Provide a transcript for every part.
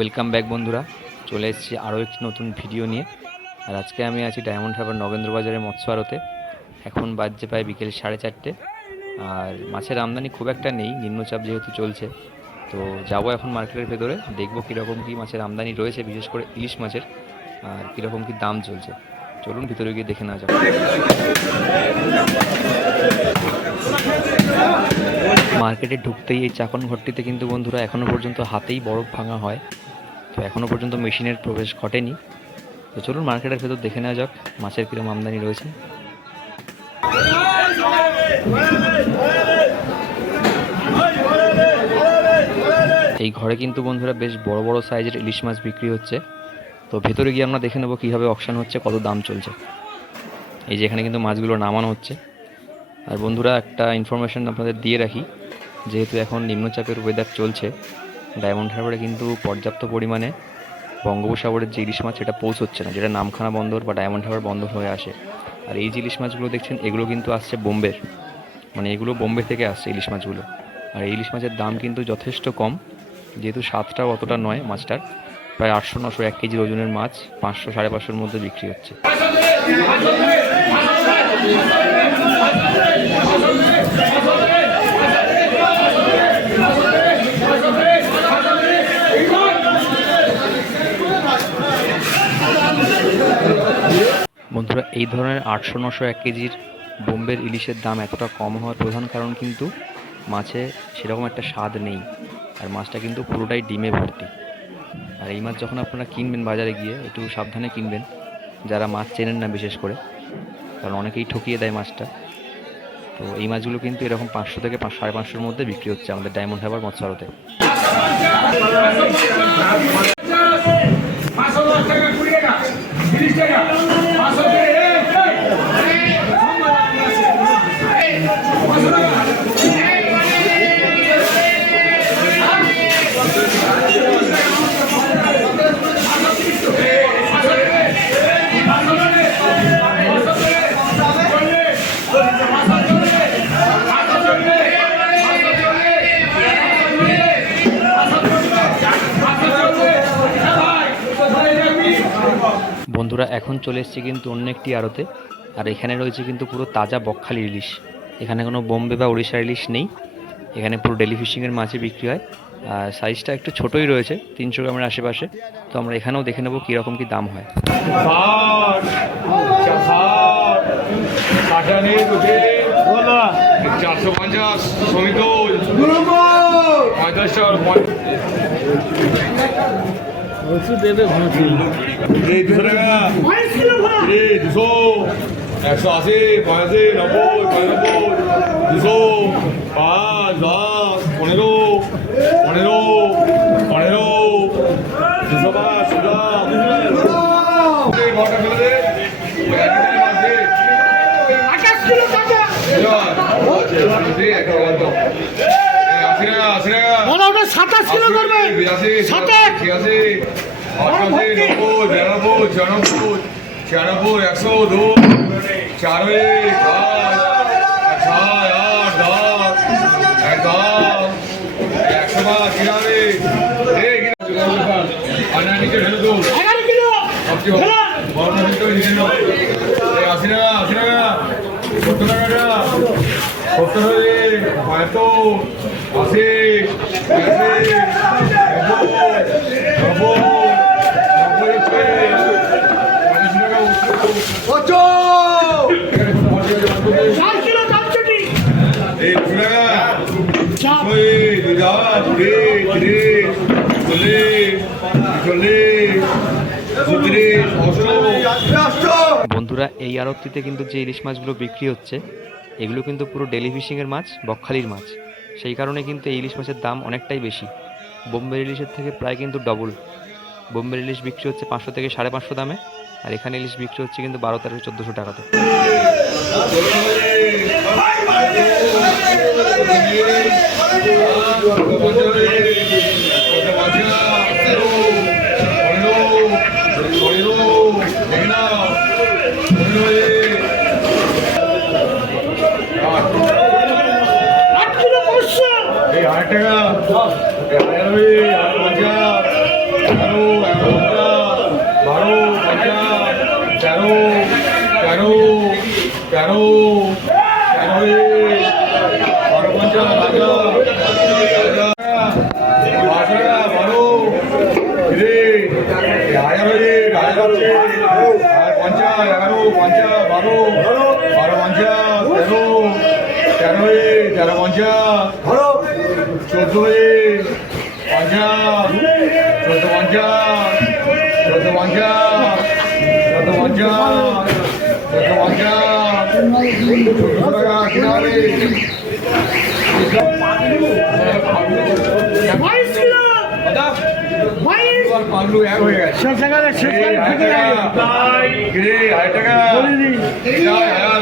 Welcome back বন্ধুরা। চলে এসেছি আরও একটি নতুন ভিডিও নিয়ে। আর আজকে আমি আছি ডায়মন্ড হারবার নগেন্দ্র বাজারের মৎস্য আড়তে। এখন বাজছে প্রায় বিকেল সাড়ে চারটে। আর মাছের আমদানি খুব একটা নেই, নিম্নচাপ যেহেতু চলছে। তো যাব এখন মার্কেটের ভেতরে, দেখব কীরকম কী মাছের আমদানি রয়েছে, বিশেষ করে ইলিশ মাছের, আর কীরকম কী দাম চলছে। চলুন ভিতরে গিয়ে দেখে নেওয়া যাক। মার্কেটে ঢুকতেই এই চাকন ঘরটিতে কিন্তু বন্ধুরা এখনও পর্যন্ত হাতেই বরফ ভাঙা হয়। তো এখনও পর্যন্ত মেশিনের প্রবেশ ঘটেনি। তো চলুন মার্কেটের ভেতর দেখে নেওয়া যাক, মাছের কীরকম আমদানি রয়েছে। এই ঘরে কিন্তু বন্ধুরা বেশ বড় বড় সাইজের ইলিশ মাছ বিক্রি হচ্ছে। তো ভেতরে গিয়ে আমরা দেখে নেব কীভাবে অকশন হচ্ছে, কত দাম চলছে। এই যে এখানে কিন্তু মাছগুলো নামানো হচ্ছে। আর বন্ধুরা একটা ইনফরমেশন আপনাদের দিয়ে রাখি, যেহেতু এখন নিম্নচাপের ওয়েদার চলছে ডায়মন্ড হারবারে কিন্তু পর্যাপ্ত পরিমাণে বঙ্গোপসাগরের যে ইলিশ মাছ, সেটা পৌঁছচ্ছে না, যেটা নামখানা বন্দর বা ডায়মন্ড হারবার বন্দর হয়ে আসে। আর এই যে ইলিশ মাছগুলো দেখছেন, এগুলো কিন্তু আসছে বোম্বের। মানে এগুলো বোম্বে থেকে আসছে ইলিশ মাছগুলো। আর ইলিশ মাছের দাম কিন্তু যথেষ্ট কম, যেহেতু স্বাদটাও অতটা নয় মাছটার। প্রায় আটশো নশো এক কেজির ওজনের মাছ পাঁচশো সাড়ে পাঁচশোর মধ্যে বিক্রি হচ্ছে। বন্ধুরা, এই ধরনের আটশো নশো এক কেজির বোম্বের ইলিশের দাম এতটা কম হওয়ার প্রধান কারণ কিন্তু মাছে সেরকম একটা স্বাদ নেই। আর মাছটা কিন্তু পুরোটাই ডিমে ভর্তি। আর এই মাছ যখন আপনারা কিনবেন বাজারে গিয়ে, একটু সাবধানে কিনবেন, যারা মাছ চেনেন না বিশেষ করে, কারণ অনেকেই ঠকিয়ে দেয় মাছটা। তো এই মাছগুলো কিন্তু এরকম পাঁচশো থেকে পাঁচ, সাড়ে পাঁচশোর মধ্যে বিক্রি হচ্ছে আমাদের ডায়মন্ড হাবার মৎস্যারতে টাকা বন্ধুরা এখন চলে এসেছি কিন্তু অন্য একটি আড়তে। আর এখানে রয়েছে কিন্তু পুরো তাজা বকখালি ইলিশ। এখানে কোনো বোম্বে বা উড়িষ্যার ইলিশ নেই। এখানে পুরো ডেলি ফিশিংয়ের মাছই বিক্রি হয়। আর সাইজটা একটু ছোটোই রয়েছে তিনশো গ্রামের আশেপাশে। তো আমরা এখানেও দেখে নেব কীরকম কী দাম হয়। চারশো পঞ্চাশ সমিতল পঁয়তাল্লিশ টাকা দুশো টাকা। এই দুশো। একশো আশি পঁয়াশি নব্বই পঁচানব্বই দুশো। পাঁচ দশ পনেরো পনেরো পনেরো। দুশো পাঁচ আঠাশ কিলো টাকা। দাদা ওটা সাতাশ কিলো করবে সাতাশ। বিরানব্বই ছিয়ানব্বই ছিয়ানব্বই একশো দুই চার ছয় আট দশ দশ একশো পাঁচ কিনারে আনানিকে ঢেলে দো। এগারো সবচেয়ে বড় আশি টাকা আশি টাকা সত্তর টাকা। সত্তর হয়ে পঁয়াত্তর চল্লিশ বন্ধুরা, এই আরতিতে কিন্তু যে ইলিশ মাছগুলো বিক্রি হচ্ছে, এগুলো কিন্তু পুরো ডেলি ফিশিংয়ের মাছ, বকখালির মাছ। সেই কারণে কিন্তু এই ইলিশ মাছের দাম অনেকটাই বেশি বোম্বে ইলিশের থেকে প্রায় কিন্তু ডবল বোম্বে ইলিশ বিক্রি হচ্ছে পাঁচশো থেকে সাড়ে পাঁচশো দামে আর এখানে ইলিশ বিক্রি হচ্ছে কিন্তু বারো তেরোশো চোদ্দোশো টাকাতে আট এই হাজার টাকা এই হাজার পঞ্চাশ তেরো এগারো পঞ্চাশ বারো পঞ্চাশ তেরো তেরো তেরো তেরো বারো পঞ্চাশ হাজার 바로 먼저 바로 먼저 পাগলু এক হয়ে গেছে শেষ জায়গায় শেষ এই, জায়গায় হাজার ঢুকে যাবে টাকা। হাজার,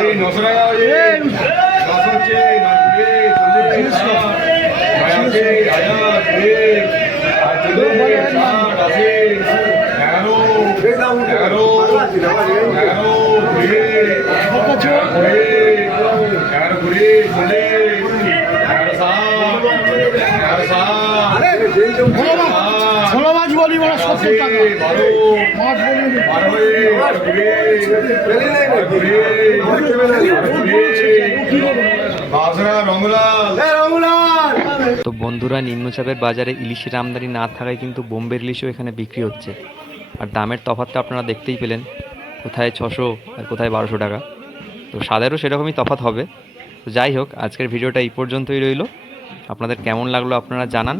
এই, নশো টাকা হয়েছে। এই, নশো হচ্ছে, নব্বই, চল্লিশ, ষাট, বায়াশি, হাজার, কুড়ি, আর চল্লিশ, ষাট, আশি, এগারো, এগারো, এগারো, কুড়ি, এগারো, কুড়ি, এগারো, কুড়ি, চল্লিশ, এগারো, ষাট, এগারো, ষাট, ষোলো মাছ বলি বড় সত্তর টাকা মাছ বলি বাসরা রঙ্গলাল তো বন্ধুরা, নিম্নচাপের বাজারে ইলিশের আমদানি না থাকায় কিন্তু বোম্বের ইলিশও এখানে বিক্রি হচ্ছে। আর দামের তফাৎটা আপনারা দেখতেই পেলেন। কোথায় ছশো আর কোথায় বারোশো টাকা। তো স্বাদেরও সেরকমই তফাৎ হবে। তো যাই হোক, আজকের ভিডিওটা এই পর্যন্তই রইল। আপনাদের কেমন লাগল আপনারা জানান।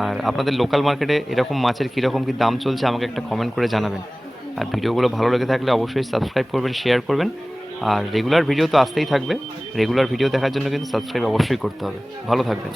আর আপনাদের লোকাল মার্কেটে এরকম মাছের কীরকম কী দাম চলছে আমাকে একটা কমেন্ট করে জানাবেন। আর ভিডিওগুলো ভালো লেগে থাকলে অবশ্যই সাবস্ক্রাইব করবেন শেয়ার করবেন। আর রেগুলার ভিডিও তো আসতেই থাকবে। রেগুলার ভিডিও দেখার জন্য কিন্তু সাবস্ক্রাইব অবশ্যই করতে হবে। ভালো থাকবেন।